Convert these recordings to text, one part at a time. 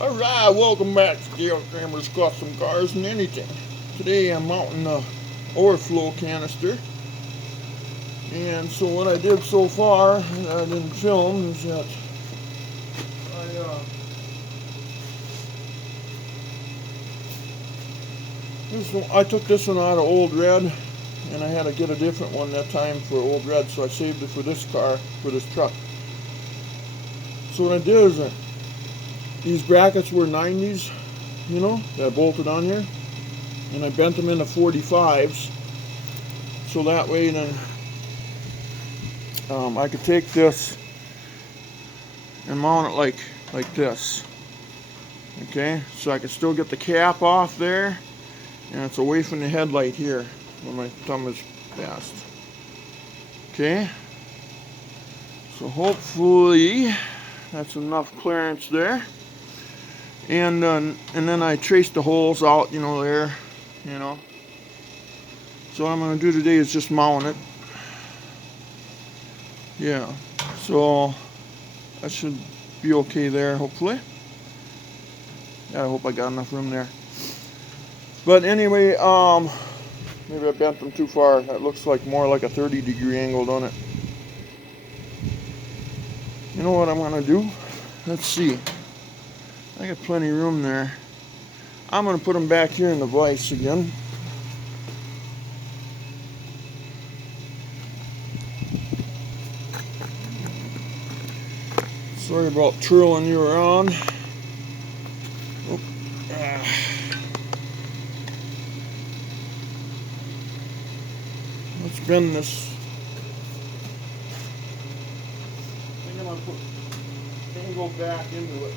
Alright, welcome back to Dale Kramer's Custom Cars and Anything. Today I'm mounting the overflow canister. And so what I did so far, I didn't film, is that I took this one out of Old Red, and I had to get a different one that time for Old Red, so I saved it for this car, for this truck. So what I did is these brackets were 90s, that I bolted on here, and I bent them into 45s, so that way then I could take this and mount it like this. Okay, so I could still get the cap off there, and it's away from the headlight here when my thumb is fast. Okay, so hopefully that's enough clearance there. And then I traced the holes out, there, So what I'm going to do today is just mount it. Yeah, so that should be okay there, hopefully. Yeah, I hope I got enough room there. But anyway, maybe I bent them too far. That looks like more like a 30-degree angle, don't it? You know what I'm going to do? Let's see. I got plenty of room there. I'm going to put them back here in the vise again. Sorry about twirling you around. Oh, Let's bend this. I think I'm going to put angle back into it.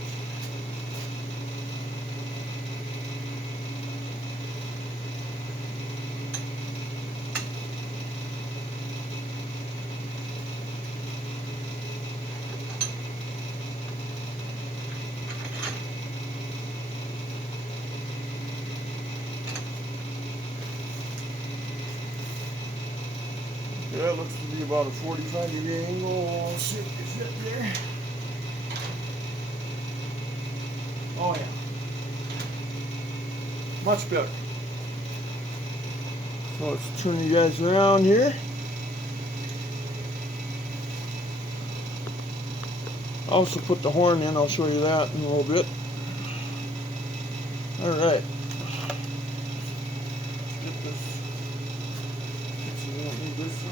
That looks to be about a 45-degree angle. Let's see if we fit there. Oh yeah. Much better. So let's turn you guys around here. I'll also put the horn in. I'll show you that in a little bit. Alright. Get this. So we don't need this one.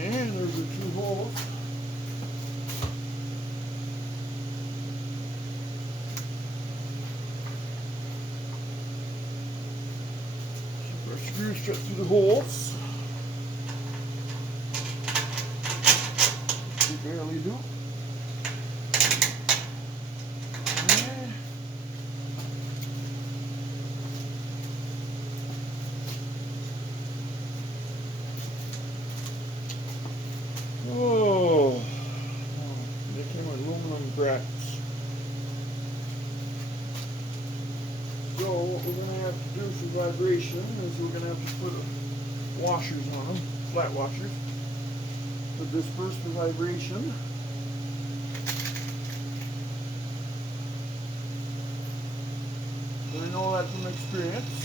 And there's the two holes. Keep our screws straight through the holes. We barely do. Oh, they came with aluminum brackets. So what we're going to have to do for vibration is we're going to have to put washers on them, flat washers, to disperse the vibration. But I know that from experience.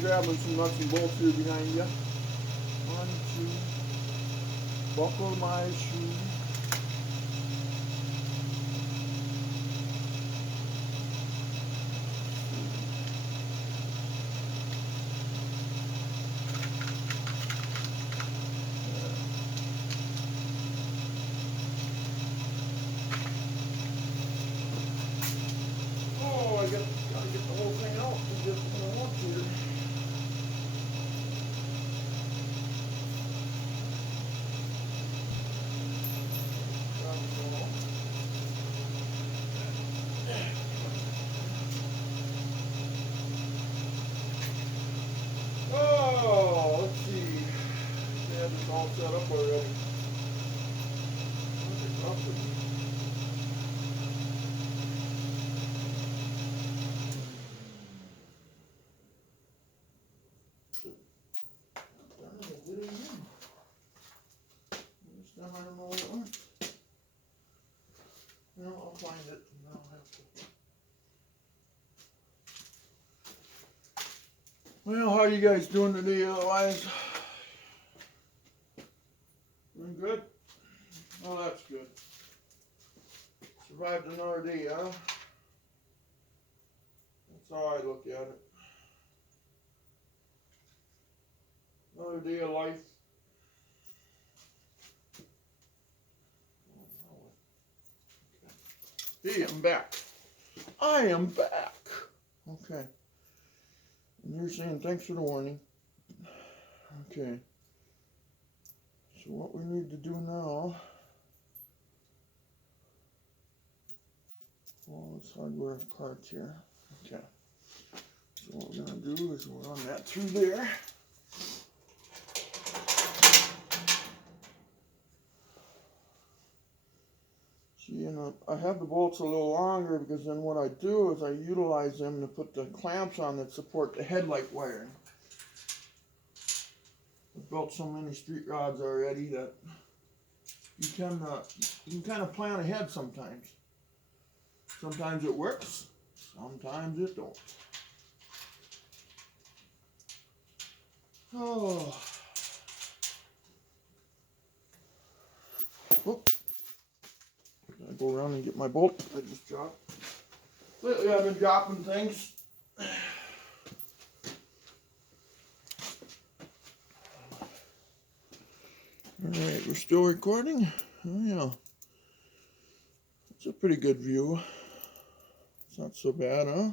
Grabbing some nuts and bolts here behind you. 1, 2, buckle my shoe. Oh, gotta get the whole thing out and get what I want here. Oh, let's see. Yeah, it's all set up already. I don't know what it was. No, I'll find it and I'll have to. Well, how are you guys doing today otherwise? Doing good? Oh, that's good. Survived another day, huh? That's how I look at it. Another day of life. Hey, I'm back. I am back. Okay. And you're saying thanks for the warning. Okay. So what we need to do now, well, it's hardware parts here. Okay. So what we're going to do is we'll run that through there. See, and I have the bolts a little longer because then what I do is I utilize them to put the clamps on that support the headlight wiring. I've built so many street rods already that you can kind of plan ahead sometimes. Sometimes it works, sometimes it don't. Oh. Whoop. I go around and get my bolt. I just dropped. Lately I've been dropping things. Alright, we're still recording? Oh yeah. It's a pretty good view. It's not so bad, huh?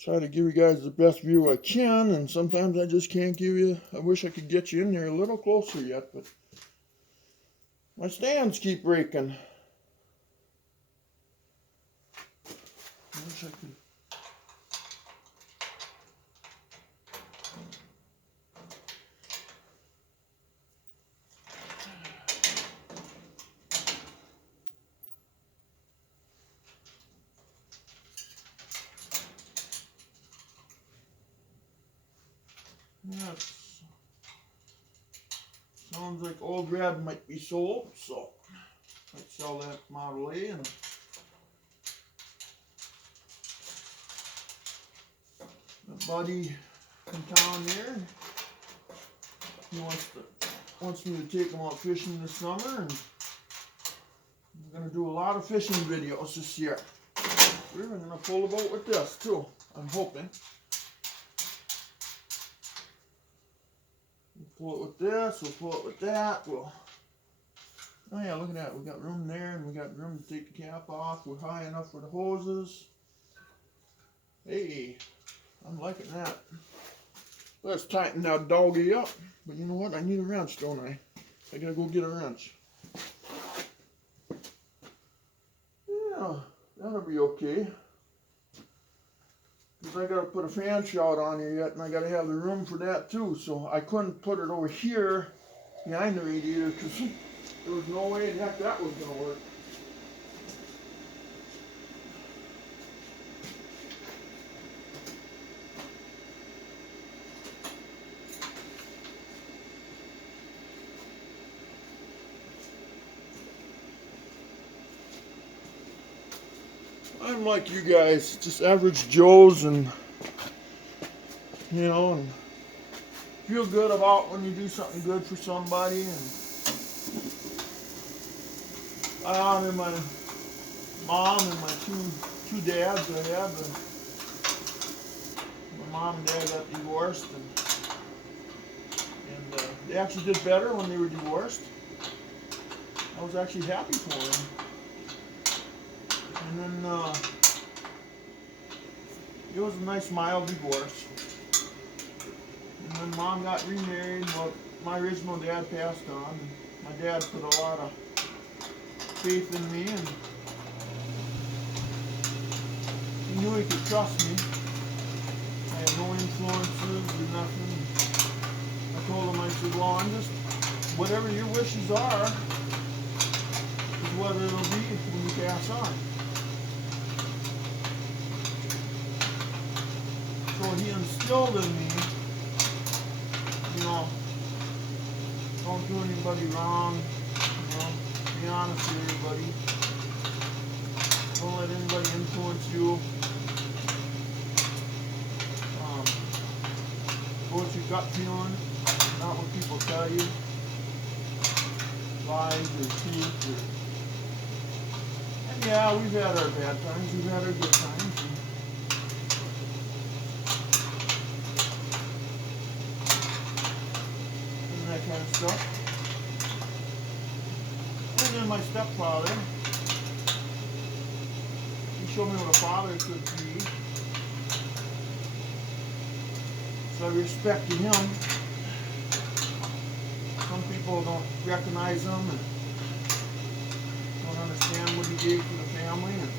Try to give you guys the best view I can, and sometimes I just can't give you. I wish I could get you in there a little closer yet, but my stands keep breaking. I wish I could. Yeah, sounds like old Red might be sold, so I'd sell that Model A. And a buddy in town here, he wants me to take him out fishing this summer, and I'm gonna do a lot of fishing videos this year. We're gonna pull a boat with this too, I'm hoping. We'll pull it with this, we'll pull it with that. Oh yeah, look at that. We got room there, and we got room to take the cap off. We're high enough for the hoses. Hey, I'm liking that. Let's tighten that doggy up. But you know what? I need a wrench, don't I? I gotta go get a wrench. Yeah, that'll be okay. Because I gotta put a fan shout on here yet, and I gotta have the room for that too. So I couldn't put it over here behind the radiator because there was no way in heck that was gonna work. I'm like you guys, just average Joes, and you know, and feel good about when you do something good for somebody. And I honor my mom and my two dads I had. My mom and dad got divorced, and they actually did better when they were divorced. I was actually happy for them. And then it was a nice mild divorce. And then mom got remarried, but my original dad passed on. And my dad put a lot of faith in me, and he knew he could trust me. I had no influences or nothing. I told him, I said, well, I'm just, whatever your wishes are, is what it'll be when you pass on. So he instilled in me, you know, don't do anybody wrong, you know, be honest with everybody. Don't let anybody influence you. Go with your gut feeling, not what people tell you. Lies or truth. And yeah, we've had our bad times, we've had our good times. And that kind of stuff. And then my stepfather, he showed me what a father could be. So I respected him. Some people don't recognize him and don't understand what he gave to the family, and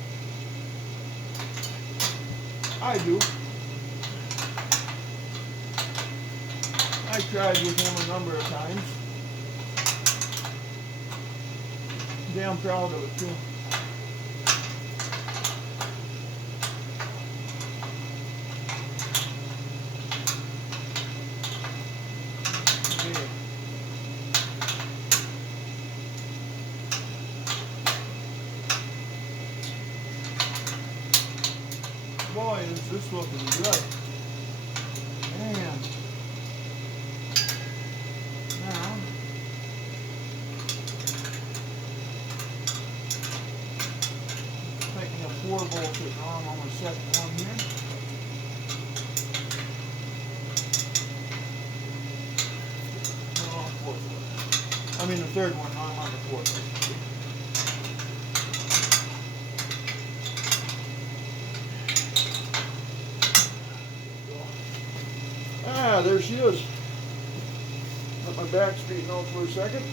I do. I tried with him a number of times. Damn proud of it too. Boy, is this looking good. Man. Now, taking a 4-bolt it on my second one here. I mean the third one, I'm on the fourth. Ah, there she is. Let my back straighten out for a second.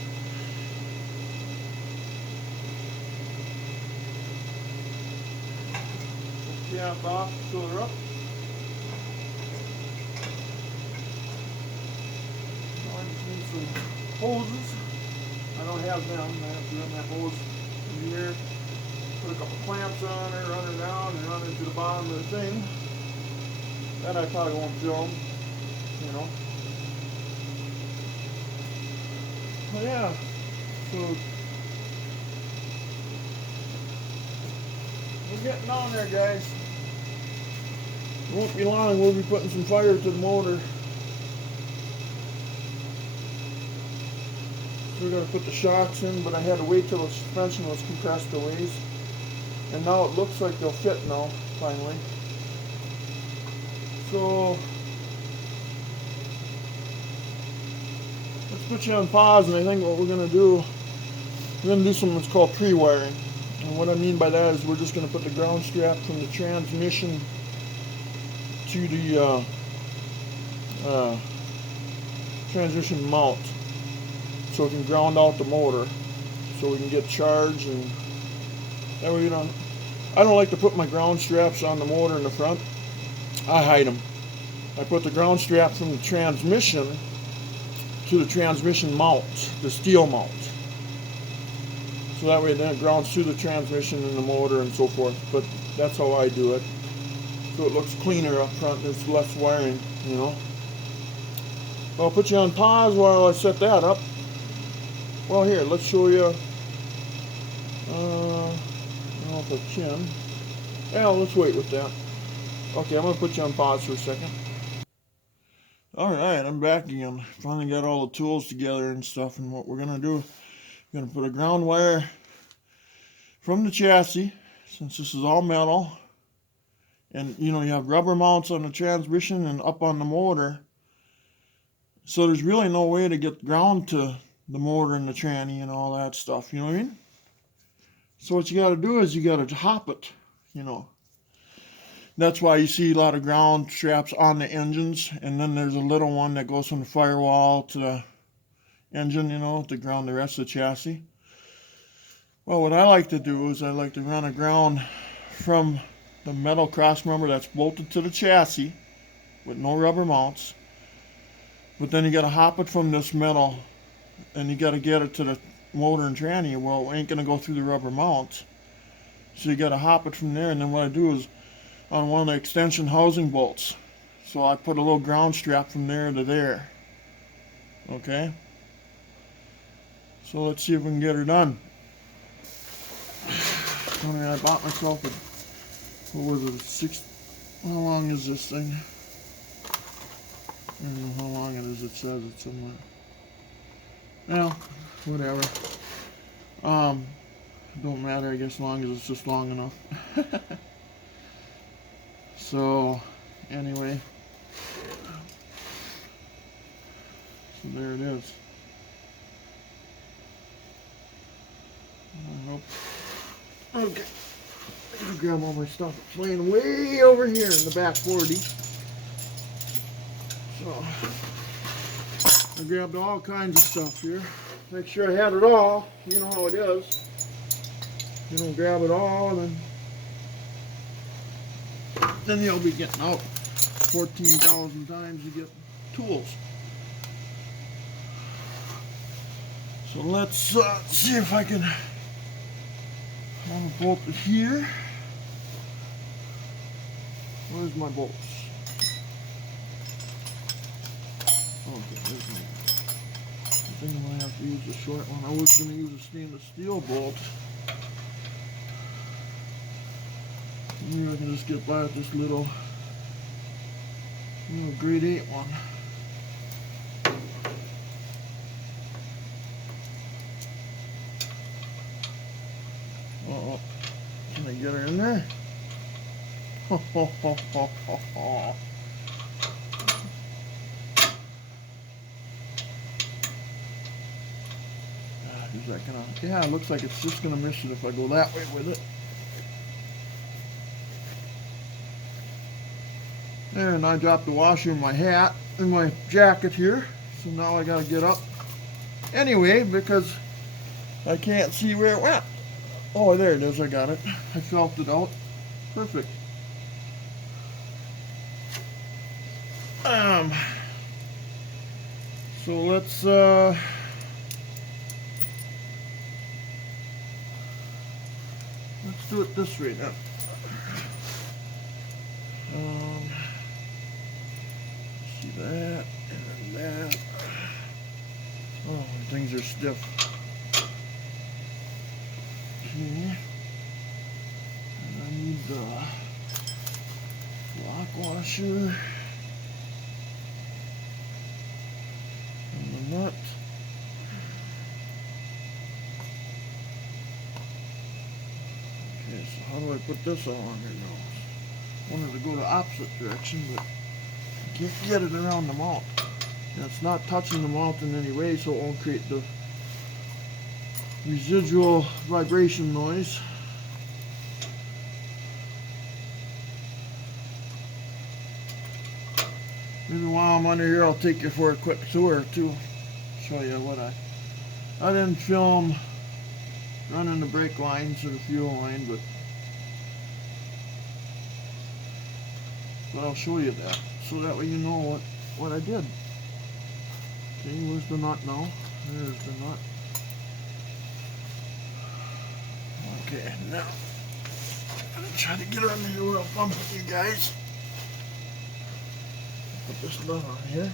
Cap off, fill her up. Now I just need some hoses. I don't have them. I have to run that hose in here. Put a couple clamps on her, run her down, and run her to the bottom of the thing. That I probably won't film. You know. Well, yeah. So we're getting on there, guys. It won't be long. We'll be putting some fire to the motor. So we're gonna put the shocks in, but I had to wait till the suspension was compressed a ways, and now it looks like they'll fit now. Finally. So let's put you on pause, and I think what we're going to do, we're going to do something that's called pre-wiring. And what I mean by that is we're just going to put the ground strap from the transmission to the transmission mount, so we can ground out the motor, so we can get charged, and that way I don't like to put my ground straps on the motor in the front. I hide them. I put the ground strap from the transmission to the transmission mount, the steel mount. So that way then it grounds through the transmission and the motor and so forth. But that's how I do it. So it looks cleaner up front, there's less wiring, you know. I'll put you on pause while I set that up. Well, here, let's show you. I don't know if I can. Well, let's wait with that. Okay, I'm going to put you on pause for a second. Alright, I'm back again. Finally got all the tools together and stuff, and what we're gonna do, we're gonna put a ground wire from the chassis, since this is all metal, and you have rubber mounts on the transmission and up on the motor, so there's really no way to get ground to the motor and the tranny and all that stuff, you know what I mean? So what you gotta do is you gotta hop it, That's why you see a lot of ground straps on the engines, and then there's a little one that goes from the firewall to the engine, to ground the rest of the chassis. Well, what I like to do is I like to run a ground from the metal cross member that's bolted to the chassis with no rubber mounts. But then you got to hop it from this metal, and you got to get it to the motor and tranny. Well, it ain't going to go through the rubber mounts. So you got to hop it from there, and then what I do is on one of the extension housing bolts. So I put a little ground strap from there to there. Okay? So let's see if we can get her done. I bought myself what was it, how long is this thing? I don't know how long it is, it says it somewhere. Well, whatever. Don't matter, I guess, as long as it's just long enough. So, anyway. So there it is. I hope. Okay. I'm gonna grab all my stuff. It's laying way over here in the back 40. So, I grabbed all kinds of stuff here. Make sure I had it all. You know how it is. You don't grab it all, and then you'll be getting out 14,000 times to get tools. So let's see if I can bolt it here. Where's my bolts? Okay, there's my. I think I might have to use the short one. I was going to use a stainless steel bolt. Maybe I can just get by with this little grade 8 one. Uh-oh. Can I get her in there? Ho, ho, ho, ho, ho, ho. Is that gonna... Yeah, it looks like it's just gonna miss it if I go that way with it. There, and I dropped the washer in my hat and my jacket here. So now I gotta get up anyway because I can't see where it went. Oh, there it is, I got it. I felt it out. Perfect. So let's do it this way now. See that, and then that. Oh, things are stiff. Okay. And I need the lock washer. And the nut. Okay, so how do I put this on here now? I wanted to go the opposite direction, but I can't get it around the mount. And it's not touching the mount in any way, so it won't create the residual vibration noise. Maybe while I'm under here, I'll take you for a quick tour too. Show you what I didn't film running the brake lines or the fuel line, but I'll show you that, so that way you know what I did. Okay, where's the nut now? There's the nut. Okay, now I'm gonna try to get under here without bumping you guys. Put this nut on here.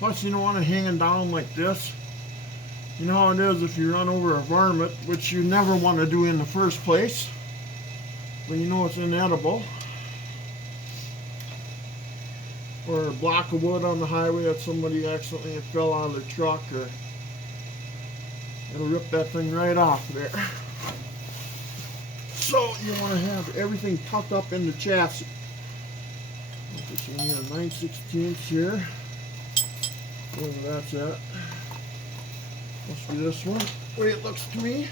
Plus, you don't want it hanging down like this. You know how it is if you run over a varmint, which you never want to do in the first place, but you know it's inedible. Or a block of wood on the highway that somebody accidentally fell out of their truck, or it'll rip that thing right off there. So you want to have everything tucked up in the chassis. This one here, 9/16 here. Whatever that's at. Must be this one. The way it looks to me.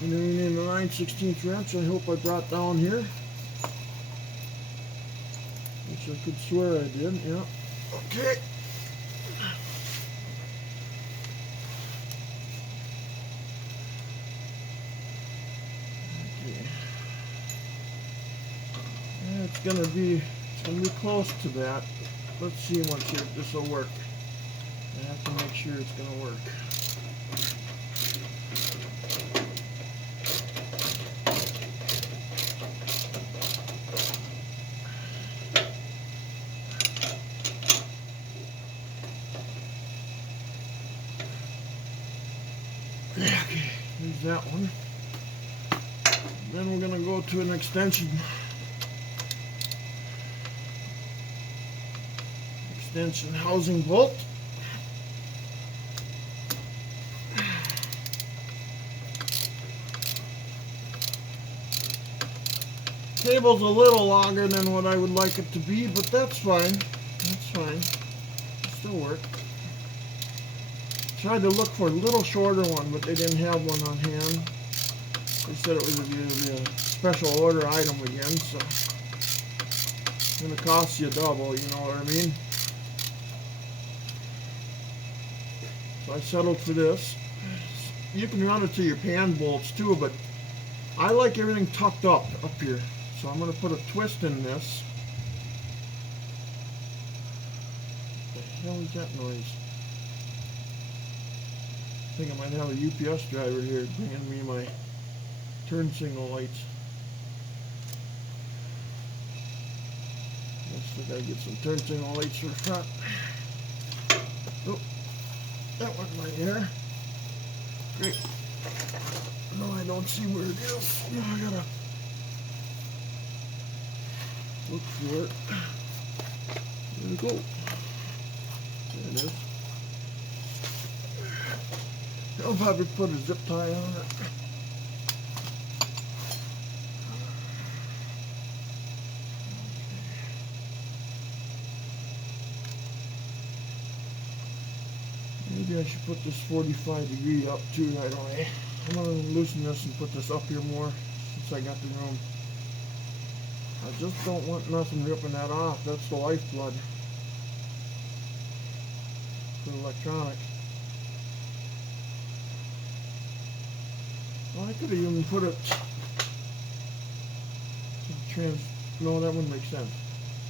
And then we need a 9/16 wrench. I hope I brought down here. Which I could swear I did. Yeah. Okay. It's gonna be close to that. Let's see once here if this will work. I have to make sure it's gonna work. Okay, there's that one. Then we're gonna go to an extension housing bolt. Cable's a little longer than what I would like it to be, but that's fine. That's fine. It'll still work. Tried to look for a little shorter one, but they didn't have one on hand. They said it would be a special order item again, so it's gonna cost you double, you know what I mean? So I settled for this. You can run it to your pan bolts too, but I like everything tucked up here. So I'm going to put a twist in this. What the hell is that noise? I think I might have a UPS driver here bringing me my turn signal lights. Let's see if I get some turn signal lights for the front. Oh, that went right there. Great. No, I don't see where it is. No, I gotta look for it. There we go. There it is. I'll probably put a zip tie on it. Maybe I should put this 45-degree up too right away. I'm going to loosen this and put this up here more since I got the room. I just don't want nothing ripping that off. That's the lifeblood for electronic. Well, I could have even put it no, that wouldn't make sense.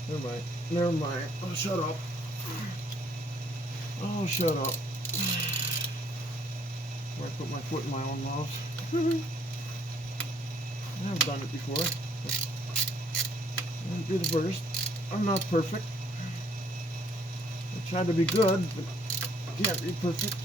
Never mind. Never mind. Oh, shut up. Oh, shut up. Where I put my foot in my own mouth. I've done it before. Won't be the first. I'm not perfect. I try to be good, but can't be perfect.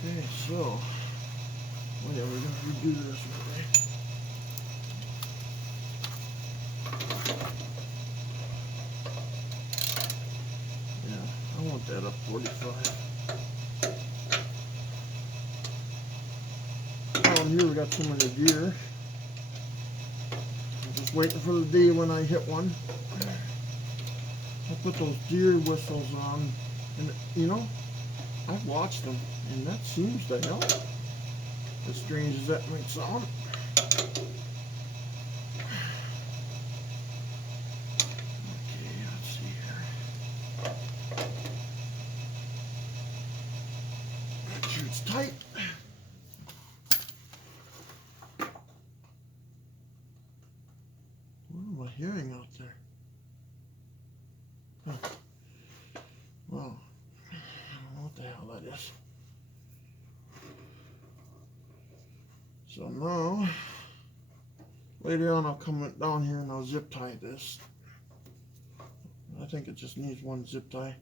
Okay, so, oh yeah, we're going to redo this right away. Yeah, I want that up 45. Down here we got some of the deer. I'm just waiting for the day when I hit one. I put those deer whistles on, and you know, I've watched them, and that seems to help. As strange as that might sound. Okay, let's see here. Make sure it's tight. hearing out there. Huh. Well, I don't know what the hell that is. So now, later on I'll come down here and I'll zip tie this. I think it just needs one zip tie.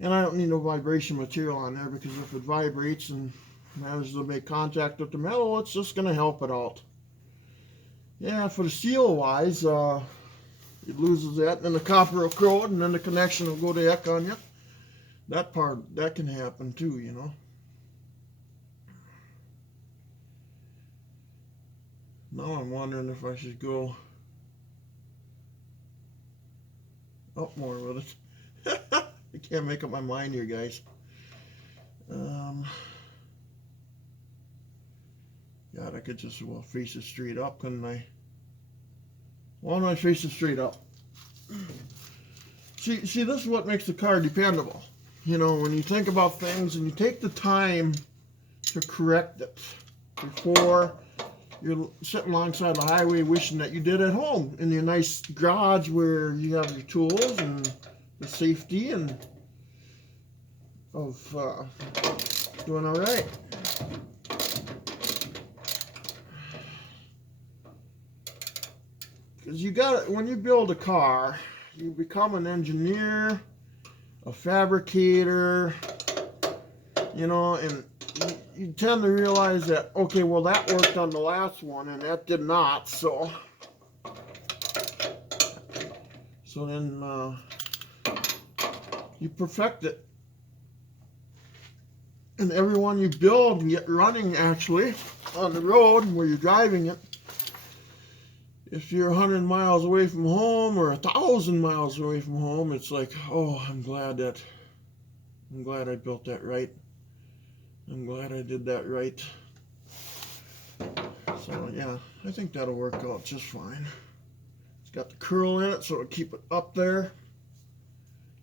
And I don't need no vibration material on there, because if it vibrates and manages to make contact with the metal, it's just going to help it out. Yeah, for the steel wise, it loses that, and then the copper will corrode, and then the connection will go to heck on you. That part, that can happen too, you know. Now I'm wondering if I should go up more with it. I can't make up my mind here, guys. God, I could just face it straight up, couldn't I? Why don't I face it straight up? See, this is what makes the car dependable. You know, when you think about things and you take the time to correct it before you're sitting alongside the highway wishing that you did at home in your nice garage where you have your tools and the safety and of doing all right. Because you got, when you build a car, you become an engineer, a fabricator, you know, and you tend to realize that, okay, well, that worked on the last one and that did not, so then you perfect it. And every one you build and get running actually on the road where you're driving it, if you're 100 miles away from home or 1,000 miles away from home, it's like, oh, I'm glad I built that right. I'm glad I did that right. So yeah, I think that'll work out just fine. It's got the curl in it, so it'll keep it up there.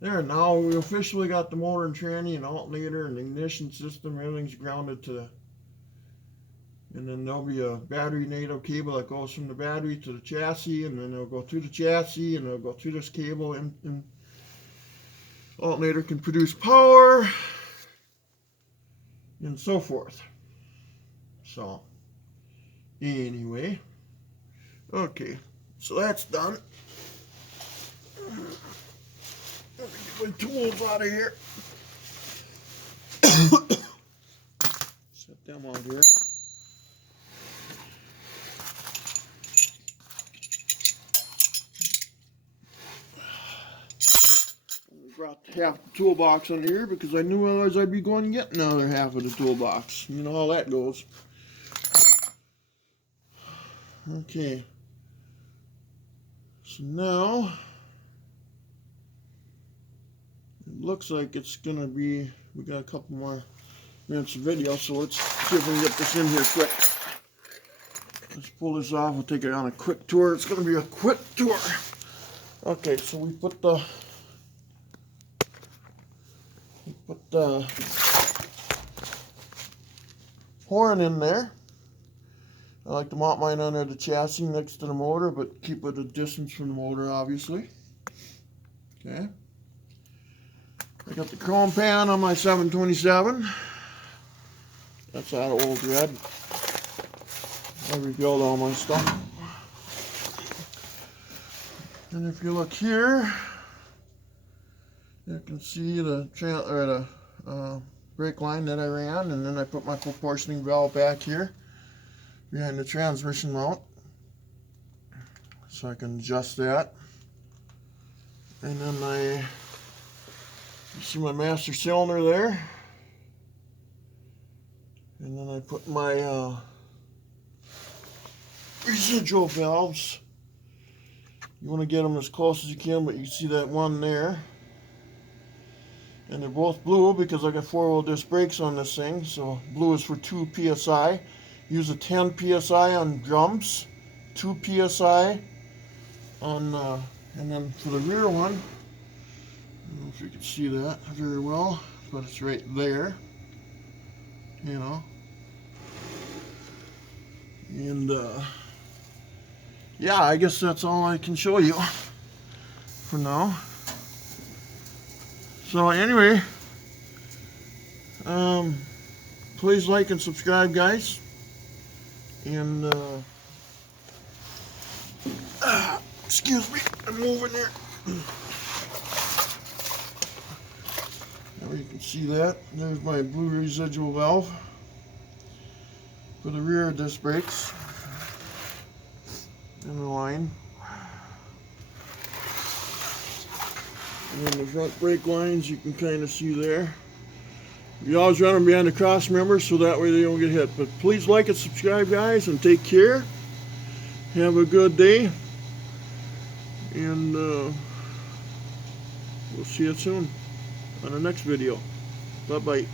There, now we officially got the motor and tranny and alternator and ignition system. Everything's grounded to the, and then there'll be a battery NATO cable that goes from the battery to the chassis, and then it'll go through the chassis, and it'll go through this cable, and alternator can produce power, and so forth. So, anyway, okay, so that's done. Let me get my tools out of here. Set them out here. Brought half the toolbox on here because I knew otherwise I'd be going to get another half of the toolbox. You know how that goes. Okay. So now it looks like it's gonna be, we got a couple more minutes of video, so let's see if we can get this in here quick. Let's pull this off. We'll take it on a quick tour. It's gonna be a quick tour. Okay, so we put the horn in there. I like to mount mine under the chassis next to the motor, but keep it a distance from the motor, obviously. Okay. I got the chrome pan on my 727. That's out of old red. I rebuild all my stuff. And if you look here, you can see the brake line that I ran, and then I put my proportioning valve back here behind the transmission mount, so I can adjust that. And then you see my master cylinder there, and then I put my residual valves. You want to get them as close as you can, but you see that one there. And they're both blue because I got 4-wheel disc brakes on this thing. So blue is for 2 PSI. Use a 10 PSI on drums, 2 PSI on, and then for the rear one, I don't know if you can see that very well, but it's right there, you know. And yeah, I guess that's all I can show you for now. So anyway, please like and subscribe, guys. And excuse me, I'm moving here. Now you can see that. There's my blue residual valve for the rear disc brakes and the line. And then the front brake lines you can kind of see there. You always run them behind the cross members so that way they don't get hit. But please like and subscribe, guys, and take care. Have a good day. And we'll see you soon on the next video. Bye-bye.